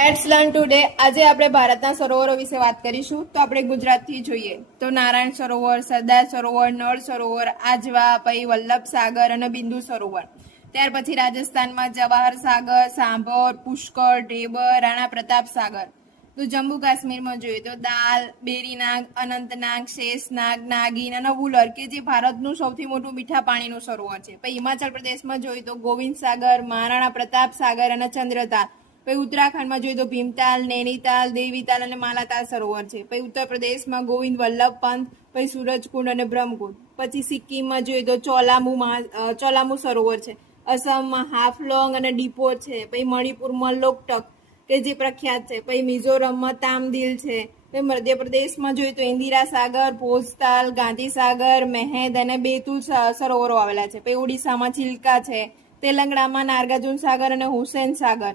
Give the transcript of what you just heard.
Let's learn today. આજે આપણે ભારતના સરોવરો વિશે વાત કરીશું. તો આપણે ગુજરાતથી જોઈએ તો નારાયણ સરોવર, સરદાર સરોવર, નળ સરોવર, આજવા, પછી વલ્લભ સાગર અને બિંદુ સરોવર. ત્યાર પછી રાજસ્થાનમાં જવાહર સાગર, સાંભર, પુષ્કર, ઢેબર, રાણા પ્રતાપ સાગર. તો જમ્મુ કાશ્મીરમાં જોઈએ તો દાલ, બેરીનાગ, અનંતનાગ, શેષનાગ, નાગીન અને વુલર કે જે ભારતનું સૌથી મોટું મીઠા પાણીનું સરોવર છે. પછી હિમાચલ પ્રદેશમાં જોઈએ તો ગોવિંદ સાગર, મહારાણા પ્રતાપ સાગર અને ચંદ્રતાલ. પછી ઉત્તરાખંડમાં જોઈએ તો ભીમતાલ, નૈનીતાલ, દેવીતાલ અને માલાતાલ સરોવર છે. પછી ઉત્તર પ્રદેશમાં ગોવિંદ વલ્લભ પંત, પછી સૂરજકુંડ અને બ્રહ્મકુંડ. પછી સિક્કિમમાં જોઈએ તો ચોલામુ સરોવર છે. અસમમાં હાફલોંગ અને ડીપોર છે. પછી મણિપુરમાં લોકટક કે જે પ્રખ્યાત છે. પછી મિઝોરમમાં તામદિલ છે. પછી મધ્યપ્રદેશમાં જોઈએ તો ઇન્દિરા સાગર, ભોજતાલ, ગાંધી સાગર, મહેદ અને બેતુલ સરોવરો આવેલા છે. પછી ઓડિશામાં ચિલ્કા છે. તેલંગાણામાં નાગાર્જુન સાગર અને હુસેન સાગર.